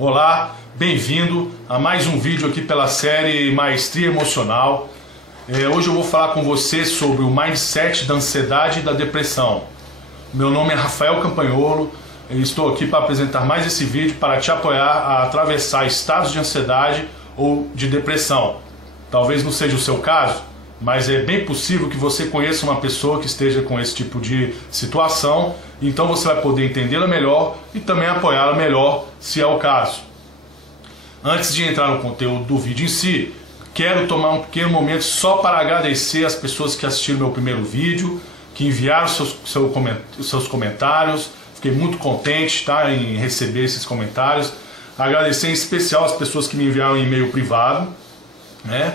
Olá, bem-vindo a mais um vídeo aqui pela série Maestria Emocional. Hoje eu vou falar com você sobre o mindset da ansiedade e da depressão. Meu nome é Rafael Campanholo e estou aqui para apresentar mais esse vídeo para te apoiar a atravessar estados de ansiedade ou de depressão. Talvez não seja o seu caso, mas é bem possível que você conheça uma pessoa que esteja com esse tipo de situação, então você vai poder entendê-la melhor e também apoiá-la melhor, se é o caso. Antes de entrar no conteúdo do vídeo em si, quero tomar um pequeno momento só para agradecer as pessoas que assistiram meu primeiro vídeo, que enviaram seus comentários. Fiquei muito contente, tá, em receber esses comentários. Agradecer em especial as pessoas que me enviaram um e-mail privado, né?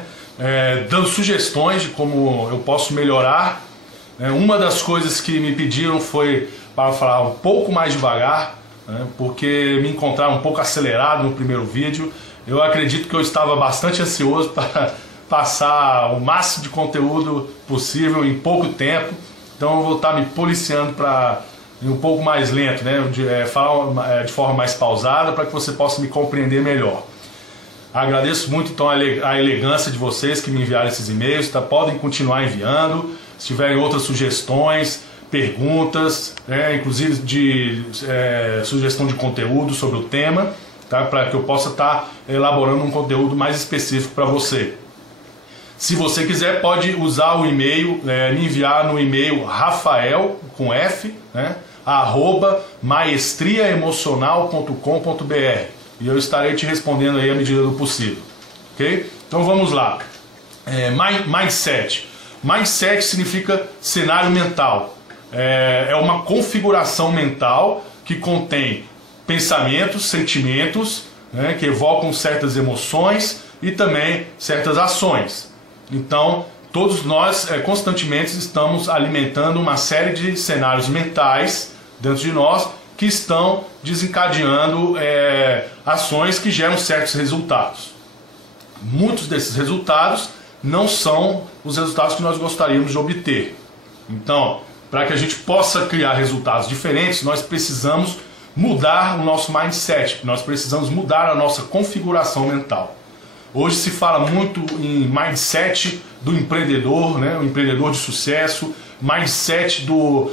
Dando sugestões de como eu posso melhorar. Uma das coisas que me pediram foi para falar um pouco mais devagar, né, porque me encontraram um pouco acelerado no primeiro vídeo. Eu acredito que eu estava bastante ansioso para passar o máximo de conteúdo possível em pouco tempo, então eu vou estar me policiando para ir um pouco mais lento, né, falar de forma mais pausada para que você possa me compreender melhor. Agradeço muito então a elegância de vocês que me enviaram esses e-mails, tá? Podem continuar enviando, se tiverem outras sugestões, perguntas, inclusive de sugestão de conteúdo sobre o tema, tá? Para que eu possa estar elaborando um conteúdo mais específico para você. Se você quiser, pode usar o e-mail, me enviar no e-mail Rafael, com F, né, @maestriaemocional.com.br. E eu estarei te respondendo aí à medida do possível, ok? Então vamos lá. Mindset. Mindset significa cenário mental. É uma configuração mental que contém pensamentos, sentimentos, né, que evocam certas emoções e também certas ações. Então, todos nós constantemente estamos alimentando uma série de cenários mentais dentro de nós que estão desencadeando ações que geram certos resultados. Muitos desses resultados não são os resultados que nós gostaríamos de obter. Então, para que a gente possa criar resultados diferentes, nós precisamos mudar o nosso mindset, nós precisamos mudar a nossa configuração mental. Hoje se fala muito em mindset do empreendedor, né? O empreendedor de sucesso, mindset do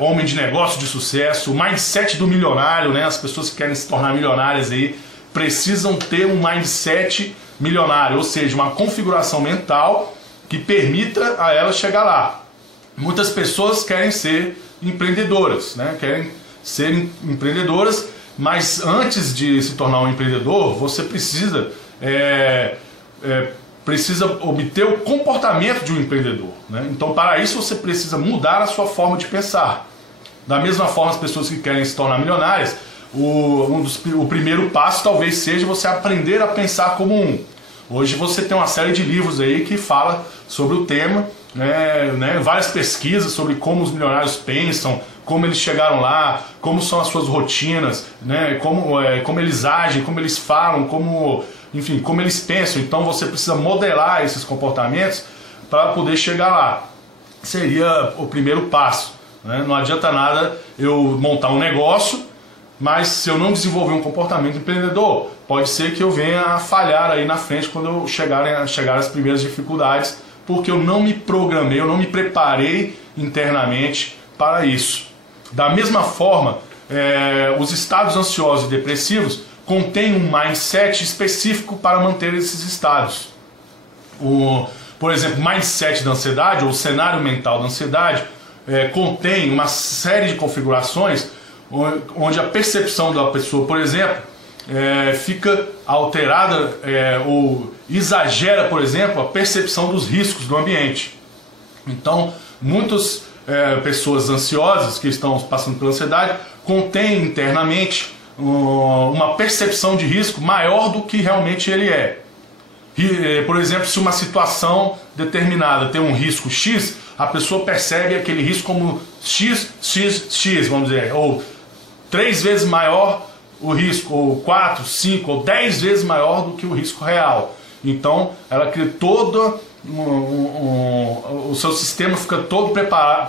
homem de negócio de sucesso, mindset do milionário, né? As pessoas que querem se tornar milionárias aí precisam ter um mindset milionário, ou seja, uma configuração mental que permita a ela chegar lá. Muitas pessoas querem ser empreendedoras, né? Querem ser empreendedoras, mas antes de se tornar um empreendedor, você precisa obter o comportamento de um empreendedor, né? Então, para isso, você precisa mudar a sua forma de pensar. Da mesma forma, as pessoas que querem se tornar milionárias, o primeiro passo talvez seja você aprender a pensar como um. Hoje você tem uma série de livros aí que fala sobre o tema, várias pesquisas sobre como os milionários pensam, como eles chegaram lá, como são as suas rotinas, né, como eles agem, como eles falam, como eles pensam. Então você precisa modelar esses comportamentos para poder chegar lá. Seria o primeiro passo, né? Não adianta nada eu montar um negócio, mas se eu não desenvolver um comportamento empreendedor, pode ser que eu venha a falhar aí na frente quando eu chegar as primeiras dificuldades, porque eu não me programei, eu não me preparei internamente para isso. Da mesma forma, os estados ansiosos e depressivos contêm um mindset específico para manter esses estados. Por exemplo, o mindset da ansiedade, ou o cenário mental da ansiedade, contém uma série de configurações onde a percepção da pessoa, por exemplo, fica alterada ou exagera, por exemplo, a percepção dos riscos do ambiente. Então, muitas pessoas ansiosas que estão passando pela ansiedade contêm internamente uma percepção de risco maior do que realmente ele é. Por exemplo, se uma situação determinada tem um risco X, a pessoa percebe aquele risco como X, vamos dizer, ou 3 vezes maior o risco, ou 4, 5 ou 10 vezes maior do que o risco real. Então ela cria todo o seu sistema fica todo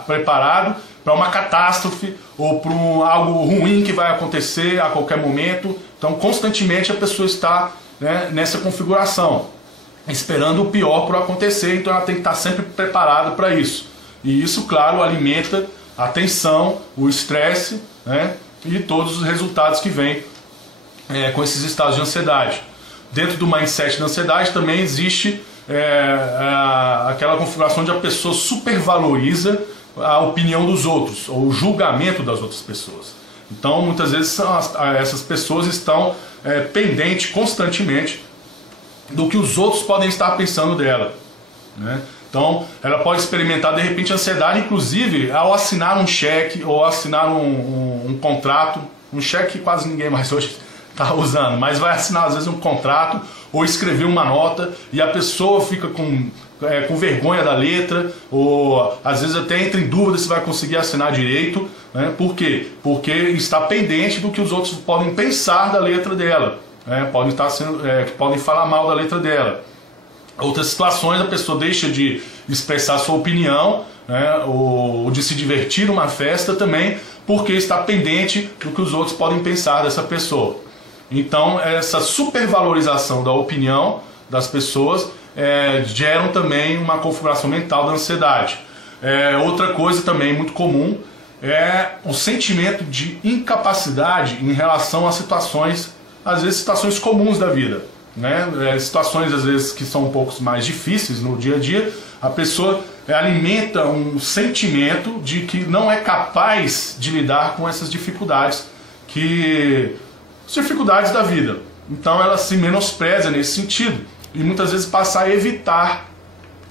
preparado para uma catástrofe ou para algo ruim que vai acontecer a qualquer momento. Então, constantemente a pessoa está, né, nessa configuração, esperando o pior por acontecer, então ela tem que estar sempre preparada para isso. E isso, claro, alimenta a tensão, o estresse, né, e todos os resultados que vêm com esses estados de ansiedade. Dentro do mindset da ansiedade também existe aquela configuração onde a pessoa supervaloriza a opinião dos outros, ou o julgamento das outras pessoas. Então, muitas vezes essas pessoas estão pendentes constantemente do que os outros podem estar pensando dela, né? Então, ela pode experimentar de repente ansiedade, inclusive ao assinar um cheque ou assinar um contrato, um cheque que quase ninguém mais hoje está usando, mas vai assinar às vezes um contrato ou escrever uma nota e a pessoa fica com vergonha da letra, ou às vezes até entra em dúvida se vai conseguir assinar direito, né? Por quê? Porque está pendente do que os outros podem pensar da letra dela, né? Podem falar mal da letra dela. Outras situações a pessoa deixa de expressar sua opinião, né? Ou de se divertir numa festa também, porque está pendente do que os outros podem pensar dessa pessoa. Então essa supervalorização da opinião das pessoas geram também uma configuração mental da ansiedade. Outra coisa também muito comum é o sentimento de incapacidade em relação a situações, às vezes situações comuns da vida, né? Situações às vezes que são um pouco mais difíceis no dia a dia, a pessoa alimenta um sentimento de que não é capaz de lidar com essas dificuldades da vida. Então ela se menospreza nesse sentido e muitas vezes passa a evitar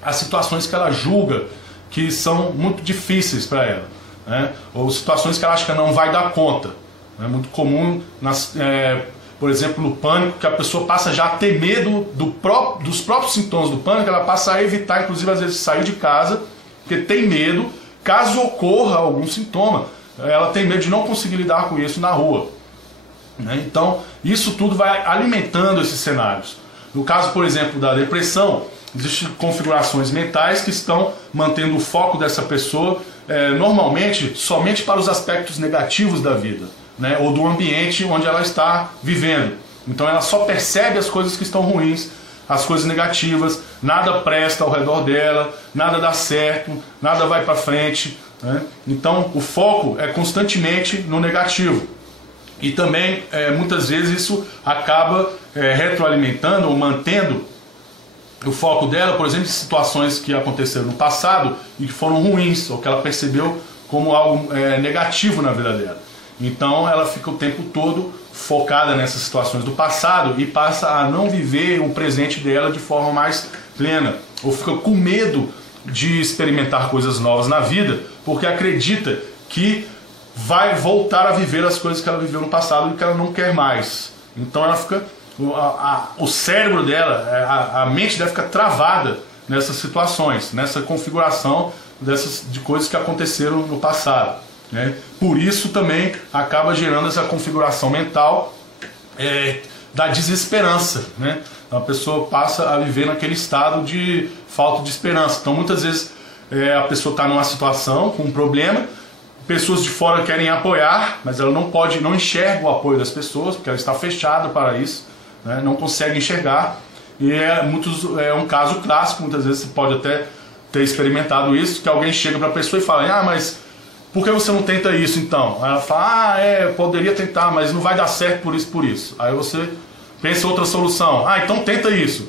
as situações que ela julga que são muito difíceis para ela, né? Ou situações que ela acha que não vai dar conta. É muito comum, por exemplo, no pânico, que a pessoa passa já a ter medo dos próprios sintomas do pânico, ela passa a evitar, inclusive às vezes, sair de casa, porque tem medo, caso ocorra algum sintoma, ela tem medo de não conseguir lidar com isso na rua, né? Então, isso tudo vai alimentando esses cenários. No caso, por exemplo, da depressão, existem configurações mentais que estão mantendo o foco dessa pessoa, normalmente, somente para os aspectos negativos da vida, né? Ou do ambiente onde ela está vivendo. Então ela só percebe as coisas que estão ruins, as coisas negativas, nada presta ao redor dela, nada dá certo, nada vai para frente, né? Então o foco é constantemente no negativo. E também, muitas vezes, isso acaba retroalimentando ou mantendo o foco dela, por exemplo, em situações que aconteceram no passado e que foram ruins, ou que ela percebeu como algo negativo na vida dela. Então ela fica o tempo todo focada nessas situações do passado e passa a não viver o presente dela de forma mais plena, ou fica com medo de experimentar coisas novas na vida, porque acredita que vai voltar a viver as coisas que ela viveu no passado e que ela não quer mais. Então ela fica, o cérebro dela, a mente dela fica travada nessas situações, nessa configuração de coisas que aconteceram no passado, né? Por isso também acaba gerando essa configuração mental da desesperança, né? Então, a pessoa passa a viver naquele estado de falta de esperança. Então muitas vezes a pessoa está numa situação com um problema, pessoas de fora querem apoiar, mas ela não enxerga o apoio das pessoas, porque ela está fechada para isso, né? Não consegue enxergar. E é um caso clássico, muitas vezes você pode até ter experimentado isso, que alguém chega para a pessoa e fala: mas por que você não tenta isso então? Aí ela fala: poderia tentar, mas não vai dar certo por isso, por isso. Aí você pensa outra solução: então tenta isso.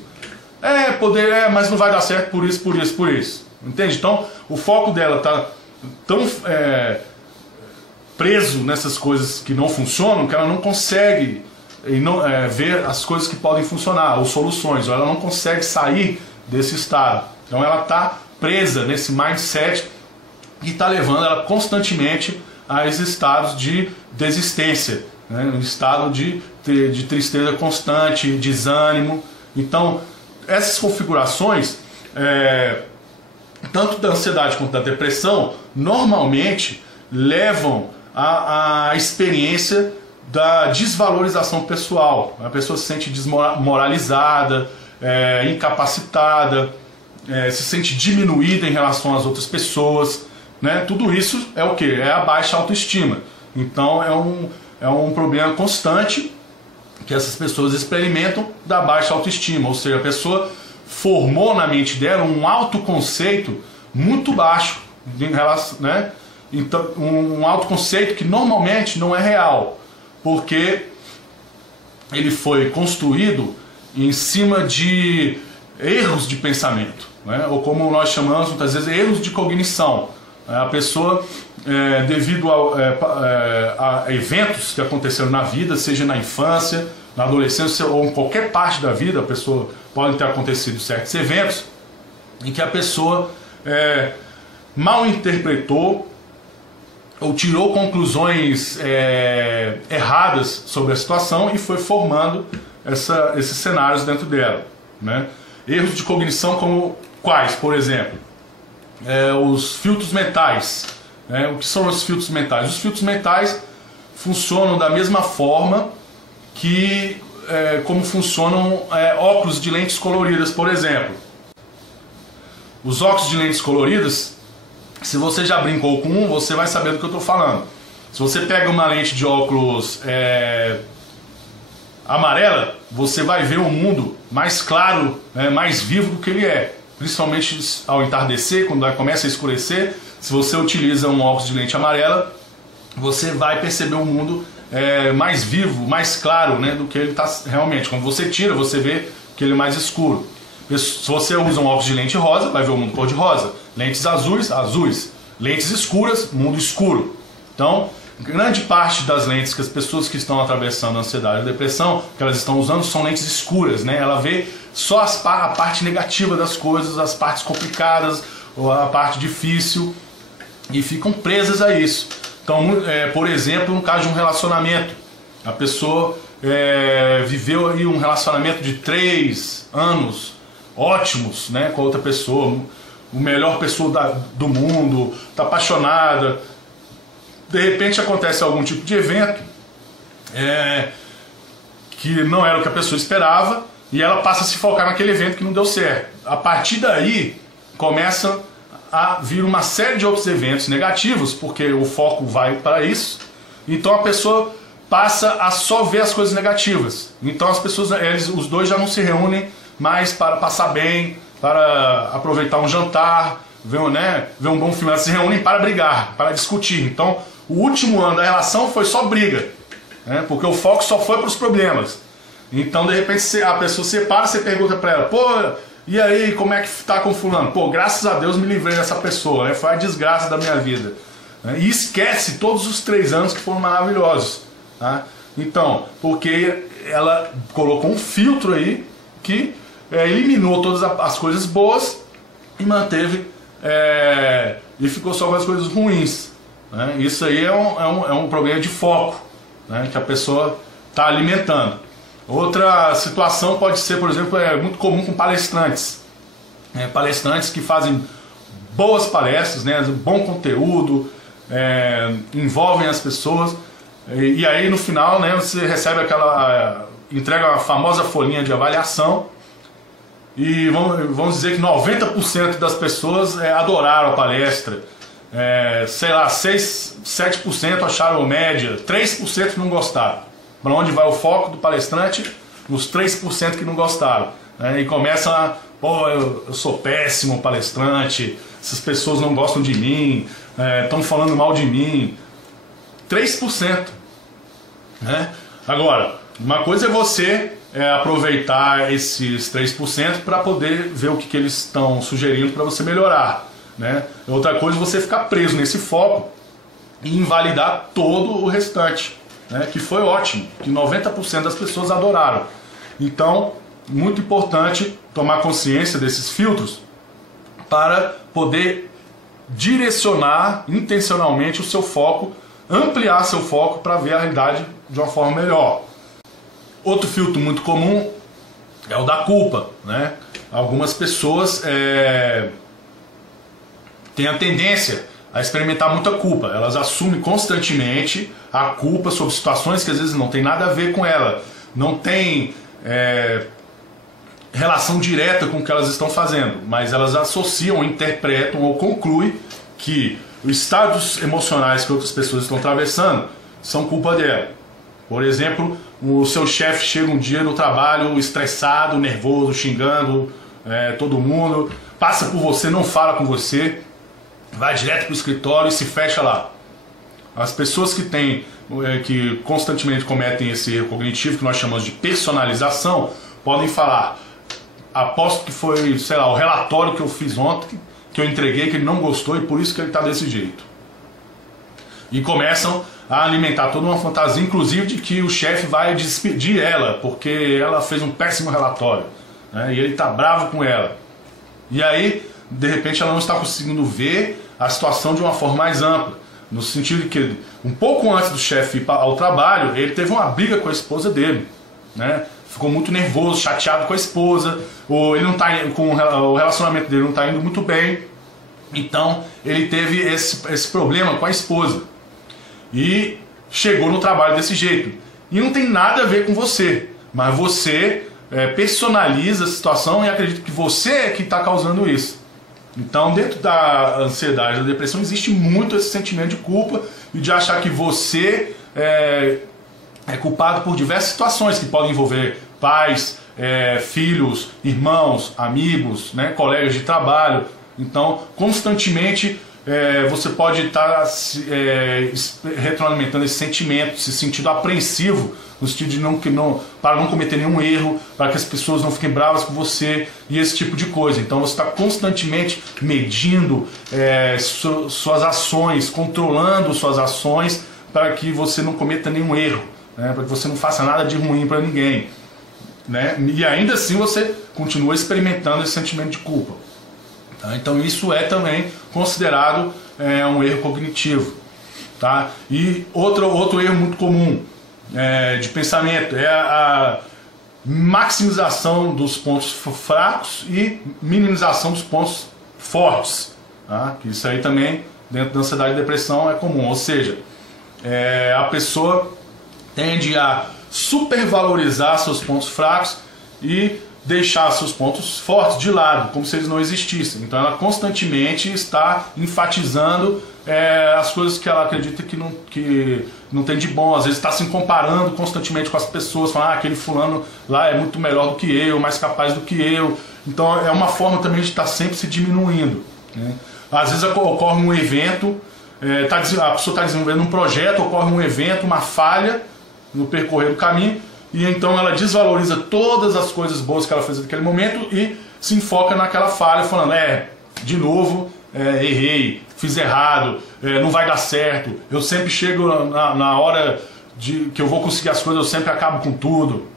Mas não vai dar certo por isso, por isso, por isso. Entende? Então o foco dela está tão preso nessas coisas que não funcionam que ela não consegue ver as coisas que podem funcionar, ou soluções, ou ela não consegue sair desse estado. Então ela está presa nesse mindset que está levando ela constantemente a esses estados de desistência, né? Um estado de tristeza constante, desânimo. Então essas configurações, tanto da ansiedade quanto da depressão, normalmente levam à experiência da desvalorização pessoal. A pessoa se sente desmoralizada, incapacitada, se sente diminuída em relação às outras pessoas, né? Tudo isso é o que? É a baixa autoestima. Então é um problema constante que essas pessoas experimentam da baixa autoestima, ou seja, a pessoa formou na mente dela um autoconceito muito baixo, né? Então, um autoconceito que normalmente não é real, porque ele foi construído em cima de erros de pensamento, né? Ou como nós chamamos muitas vezes, erros de cognição. A pessoa, devido a eventos que aconteceram na vida, seja na infância, na adolescência ou em qualquer parte da vida, a pessoa pode ter acontecido certos eventos em que a pessoa mal interpretou ou tirou conclusões erradas sobre a situação e foi formando esses cenários dentro dela, né? Erros de cognição como quais, por exemplo? Os filtros mentais. O que são os filtros mentais? Os filtros mentais funcionam da mesma forma que como funcionam óculos de lentes coloridas, por exemplo. Os óculos de lentes coloridas, se você já brincou com um, você vai saber do que eu estou falando. Se você pega uma lente de óculos amarela, você vai ver o mundo mais claro, mais vivo do que ele é. Principalmente ao entardecer, quando começa a escurecer, se você utiliza um óculos de lente amarela, você vai perceber o mundo mais vivo, mais claro, né, do que ele está realmente. Quando você tira, você vê que ele é mais escuro. Se você usa um óculos de lente rosa, vai ver o mundo cor-de-rosa. Lentes azuis, azuis. Lentes escuras, mundo escuro. Então, grande parte das lentes que as pessoas que estão atravessando a ansiedade e depressão, que elas estão usando, são lentes escuras, né? Ela vê só a parte negativa das coisas, as partes complicadas, ou a parte difícil, e ficam presas a isso. Então, por exemplo, no caso de um relacionamento, a pessoa viveu aí um relacionamento de 3 anos ótimos, né, com a outra pessoa, o melhor pessoa do mundo, está apaixonada. De repente acontece algum tipo de evento que não era o que a pessoa esperava e ela passa a se focar naquele evento que não deu certo. A partir daí começa a vir uma série de outros eventos negativos, porque o foco vai para isso. Então a pessoa passa a só ver as coisas negativas. Então as pessoas, os dois já não se reúnem mais para passar bem, para aproveitar um jantar, ver um bom filme. Elas se reúnem para brigar, para discutir. Então o último ano da relação foi só briga, né? Porque o foco só foi para os problemas. Então de repente a pessoa separa, você pergunta para ela: pô, e aí, como é que tá com fulano? Pô, graças a Deus me livrei dessa pessoa, né? Foi a desgraça da minha vida. E esquece todos os 3 anos que foram maravilhosos, tá? Então, porque ela colocou um filtro aí que eliminou todas as coisas boas e manteve e ficou só com as coisas ruins, né? Isso aí é um problema de foco, né, que a pessoa está alimentando. Outra situação pode ser, por exemplo, muito comum com palestrantes, palestrantes que fazem boas palestras, né, bom conteúdo, envolvem as pessoas, e aí no final, né, você recebe entrega uma famosa folhinha de avaliação e vamos dizer que 90% das pessoas adoraram a palestra, sei lá, 7% acharam média, 3% não gostaram. Para onde vai o foco do palestrante? Nos 3% que não gostaram, né? E começa a, pô, eu sou péssimo palestrante, essas pessoas não gostam de mim, estão falando mal de mim. 3%, né? Agora, uma coisa é você aproveitar esses 3% para poder ver o que eles estão sugerindo para você melhorar, né? Outra coisa é você ficar preso nesse foco e invalidar todo o restante, né? Que foi ótimo, que 90% das pessoas adoraram. Então, muito importante tomar consciência desses filtros para poder direcionar intencionalmente o seu foco, ampliar seu foco para ver a realidade de uma forma melhor. Outro filtro muito comum é o da culpa, né? Algumas pessoas têm a tendência a experimentar muita culpa. Elas assumem constantemente a culpa sobre situações que às vezes não tem nada a ver com ela, não tem relação direta com o que elas estão fazendo, mas elas associam, interpretam ou concluem que os estados emocionais que outras pessoas estão atravessando são culpa dela. Por exemplo, o seu chefe chega um dia no trabalho estressado, nervoso, xingando todo mundo, passa por você, não fala com você, vai direto para o escritório e se fecha lá. As pessoas que constantemente cometem esse erro cognitivo, que nós chamamos de personalização, podem falar: aposto que foi, sei lá, o relatório que eu fiz ontem, que eu entreguei, que ele não gostou e por isso que ele está desse jeito. E começam a alimentar toda uma fantasia, inclusive de que o chefe vai despedir ela, porque ela fez um péssimo relatório, né? E ele está bravo com ela. E aí, de repente, ela não está conseguindo ver a situação de uma forma mais ampla, no sentido de que, um pouco antes do chefe ir ao trabalho, ele teve uma briga com a esposa dele, né? Ficou muito nervoso, chateado com a esposa, ou ele não tá, o relacionamento dele não está indo muito bem, então ele teve esse problema com a esposa. E chegou no trabalho desse jeito. E não tem nada a ver com você, mas você personaliza a situação e acredita que você é que está causando isso. Então, dentro da ansiedade, da depressão, existe muito esse sentimento de culpa e de achar que você é culpado por diversas situações que podem envolver pais, filhos, irmãos, amigos, né, colegas de trabalho. Então, constantemente você pode estar retroalimentando esse sentimento, se sentindo apreensivo, no sentido de para não cometer nenhum erro, para que as pessoas não fiquem bravas com você e esse tipo de coisa. Então você está constantemente medindo suas ações, controlando suas ações para que você não cometa nenhum erro, né? Para que você não faça nada de ruim para ninguém, né? E ainda assim você continua experimentando esse sentimento de culpa. Tá? Então isso é também considerado um erro cognitivo. Tá? E outro erro muito comum de pensamento é a maximização dos pontos fracos e minimização dos pontos fortes. Tá? Que isso aí também, dentro da ansiedade e depressão, é comum. Ou seja, a pessoa tende a supervalorizar seus pontos fracos e deixar seus pontos fortes de lado, como se eles não existissem. Então ela constantemente está enfatizando as coisas que ela acredita que não tem de bom. Às vezes está se comparando constantemente com as pessoas, falando: aquele fulano lá é muito melhor do que eu, mais capaz do que eu. Então é uma forma também de estar sempre se diminuindo, né? Às vezes ocorre um evento, a pessoa está desenvolvendo um projeto, ocorre um evento, uma falha no percorrer do caminho, e então ela desvaloriza todas as coisas boas que ela fez naquele momento e se enfoca naquela falha, falando: de novo, errei, fiz errado, não vai dar certo, eu sempre chego na hora que eu vou conseguir as coisas, eu sempre acabo com tudo,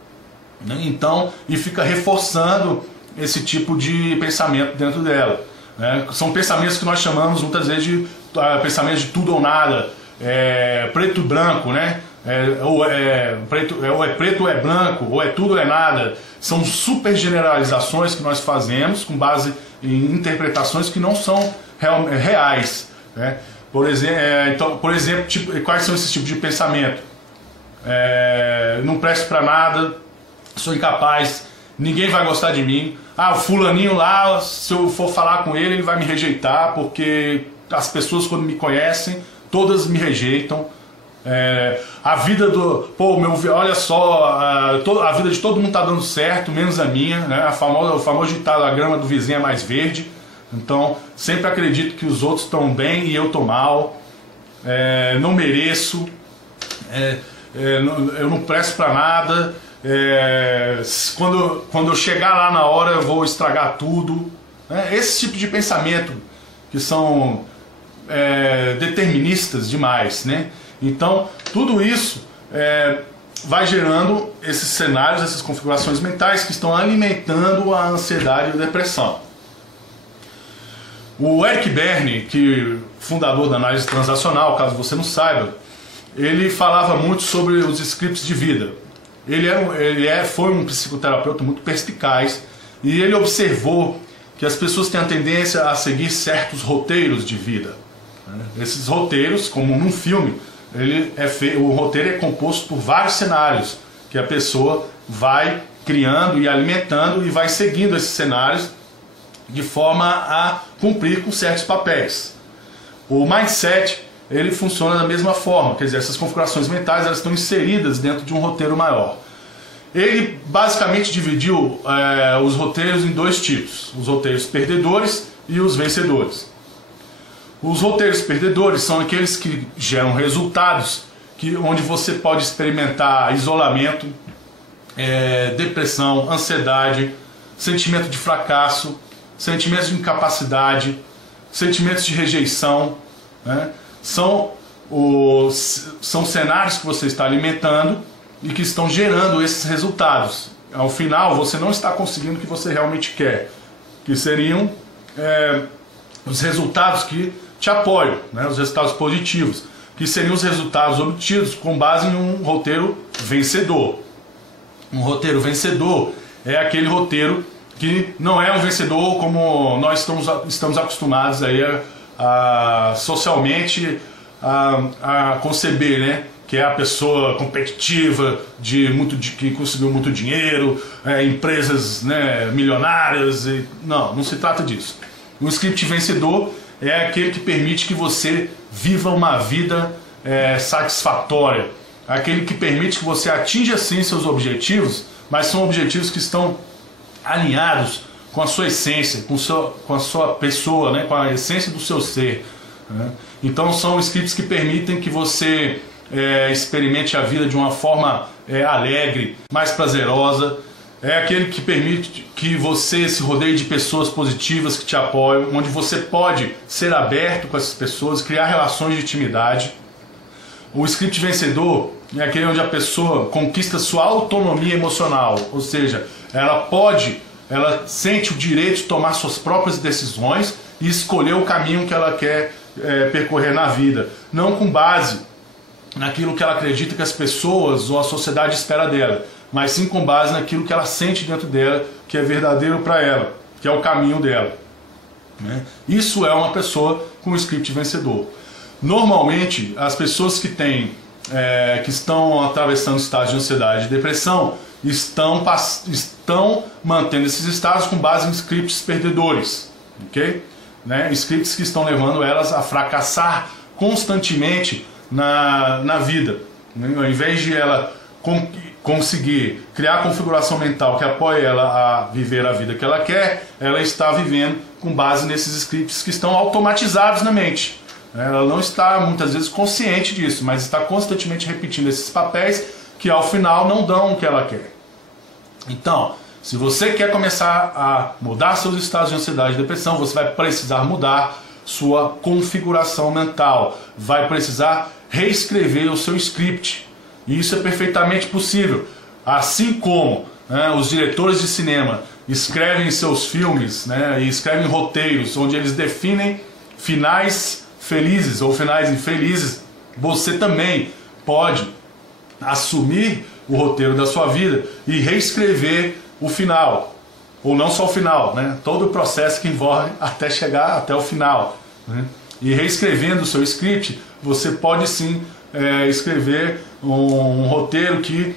né? Então, e fica reforçando esse tipo de pensamento dentro dela, né? São pensamentos que nós chamamos muitas vezes de pensamentos de tudo ou nada, preto e branco, né? Ou é preto ou é branco, ou é tudo ou é nada. São super generalizações que nós fazemos com base em interpretações que não são reais, né? Por exemplo, quais são esses tipos de pensamento? Não presto para nada, sou incapaz, ninguém vai gostar de mim. O fulaninho lá, se eu for falar com ele vai me rejeitar, porque as pessoas, quando me conhecem, todas me rejeitam. A vida olha só, a vida de todo mundo está dando certo, menos a minha, né? O famoso ditado: a grama do vizinho é mais verde. Então, sempre acredito que os outros estão bem e eu estou mal, não mereço, eu não presto para nada, quando eu chegar lá na hora eu vou estragar tudo, né? Esse tipo de pensamento que são deterministas demais, né? Então, tudo isso vai gerando esses cenários, essas configurações mentais que estão alimentando a ansiedade e a depressão. O Eric Berne, fundador da análise transacional, caso você não saiba, ele falava muito sobre os scripts de vida. Ele foi um psicoterapeuta muito perspicaz e ele observou que as pessoas têm a tendência a seguir certos roteiros de vida. Esses roteiros, como num filme, o roteiro é composto por vários cenários que a pessoa vai criando e alimentando e vai seguindo esses cenários de forma a cumprir com certos papéis. O mindset, ele funciona da mesma forma, quer dizer, essas configurações mentais elas estão inseridas dentro de um roteiro maior. Ele basicamente dividiu os roteiros em dois tipos, os roteiros perdedores e os vencedores. Os roteiros perdedores são aqueles que geram resultados onde você pode experimentar isolamento, depressão, ansiedade, sentimento de fracasso, sentimentos de incapacidade, sentimentos de rejeição, né? São cenários que você está alimentando e que estão gerando esses resultados. Ao final, você não está conseguindo o que você realmente quer, que seriam os resultados que te apoiam, né? Os resultados positivos, que seriam os resultados obtidos com base em um roteiro vencedor. Um roteiro vencedor é aquele roteiro que não é um vencedor como nós estamos acostumados aí socialmente a conceber, né? Que é a pessoa competitiva, que conseguiu muito dinheiro, empresas, né, milionárias. Não se trata disso. Um script vencedor é aquele que permite que você viva uma vida satisfatória, aquele que permite que você atinja sim seus objetivos, mas são objetivos que estão alinhados com a sua essência, com a sua pessoa, né, com a essência do seu ser, né? Então são scripts que permitem que você experimente a vida de uma forma alegre, mais prazerosa. É aquele que permite que você se rodeie de pessoas positivas que te apoiam, onde você pode ser aberto com essas pessoas, criar relações de intimidade. O script vencedor é aquele onde a pessoa conquista sua autonomia emocional, ou seja, ela sente o direito de tomar suas próprias decisões e escolher o caminho que ela quer percorrer na vida, não com base naquilo que ela acredita que as pessoas ou a sociedade espera dela, mas sim com base naquilo que ela sente dentro dela, que é verdadeiro para ela, que é o caminho dela, né? Isso é uma pessoa com script vencedor. Normalmente, as pessoas que estão atravessando estados de ansiedade e depressão estão mantendo esses estados com base em scripts perdedores, ok? Né? Scripts que estão levando elas a fracassar constantemente na vida. Ao invés de ela conseguir criar a configuração mental que apoie ela a viver a vida que ela quer, ela está vivendo com base nesses scripts que estão automatizados na mente. Ela não está muitas vezes consciente disso, mas está constantemente repetindo esses papéis que ao final não dão o que ela quer. Então, se você quer começar a mudar seus estados de ansiedade e depressão, você vai precisar mudar sua configuração mental, vai precisar reescrever o seu script. E isso é perfeitamente possível. Assim como os diretores de cinema escrevem seus filmes, né, e escrevem roteiros onde eles definem finais felizes ou finais infelizes, você também pode assumir o roteiro da sua vida e reescrever o final, ou não só o final, né? Todo o processo que envolve até chegar até o final, né? E reescrevendo o seu script, você pode sim escrever um roteiro que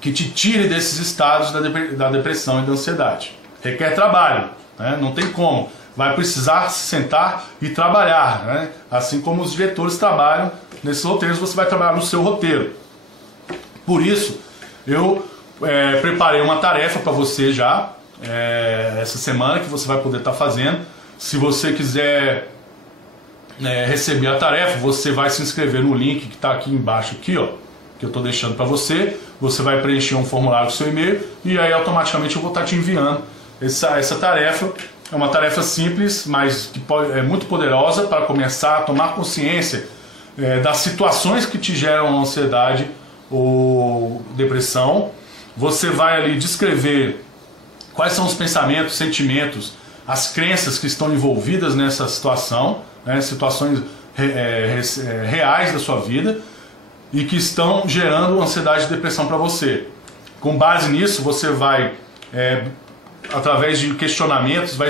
te tire desses estados da depressão e da ansiedade. Requer trabalho, né? Não tem como. Vai precisar se sentar e trabalhar, né? Assim como os diretores trabalham nesses roteiros, você vai trabalhar no seu roteiro. Por isso, eu preparei uma tarefa para você já, essa semana, que você vai poder estar fazendo. Se você quiser receber a tarefa, você vai se inscrever no link que está aqui embaixo, aqui, ó, que eu estou deixando para você. Você vai preencher um formulário com seu e-mail e aí automaticamente eu vou estar te enviando essa tarefa. É uma tarefa simples, mas que é muito poderosa para começar a tomar consciência das situações que te geram ansiedade ou depressão. Você vai ali descrever quais são os pensamentos, sentimentos, as crenças que estão envolvidas nessa situação, né, situações reais da sua vida e que estão gerando ansiedade e depressão para você. Com base nisso, você vai, através de questionamentos, vai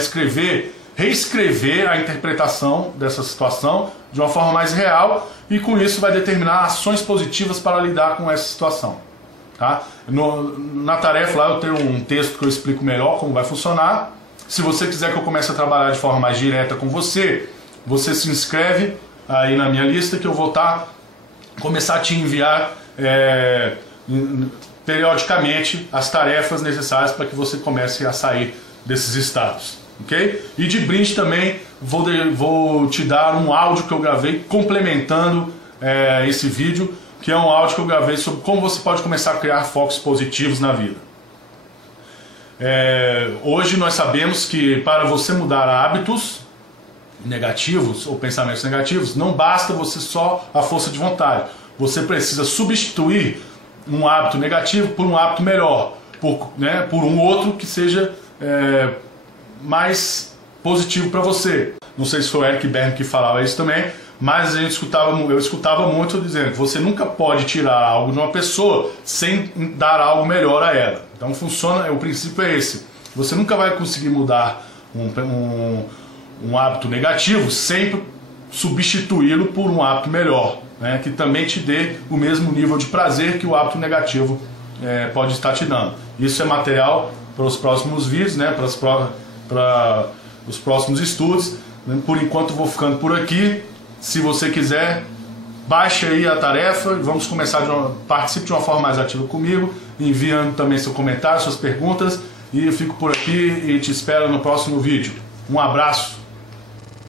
reescrever a interpretação dessa situação de uma forma mais real e com isso vai determinar ações positivas para lidar com essa situação. Tá? Na tarefa lá eu tenho um texto que eu explico melhor como vai funcionar. Se você quiser que eu comece a trabalhar de forma mais direta com você, você se inscreve aí na minha lista, que eu vou começar a te enviar periodicamente as tarefas necessárias para que você comece a sair desses estados, ok? E de brinde também vou te dar um áudio que eu gravei complementando esse vídeo, que é um áudio que eu gravei sobre como você pode começar a criar focos positivos na vida. Hoje nós sabemos que para você mudar hábitos negativos ou pensamentos negativos, não basta você só a força de vontade. Você precisa substituir um hábito negativo por um hábito melhor, por um outro que seja mais positivo para você. Não sei se foi o Eric Berne que falava isso também, mas eu escutava muito dizendo que você nunca pode tirar algo de uma pessoa sem dar algo melhor a ela. Então funciona, o princípio é esse. Você nunca vai conseguir mudar um hábito negativo sem substituí-lo por um hábito melhor, né, que também te dê o mesmo nível de prazer que o hábito negativo pode estar te dando. Isso é material para os próximos vídeos, né, para os próximos estudos. Por enquanto vou ficando por aqui. Se você quiser, baixe aí a tarefa e vamos começar, participe de uma forma mais ativa comigo, enviando também seu comentário, suas perguntas, e eu fico por aqui e te espero no próximo vídeo. Um abraço!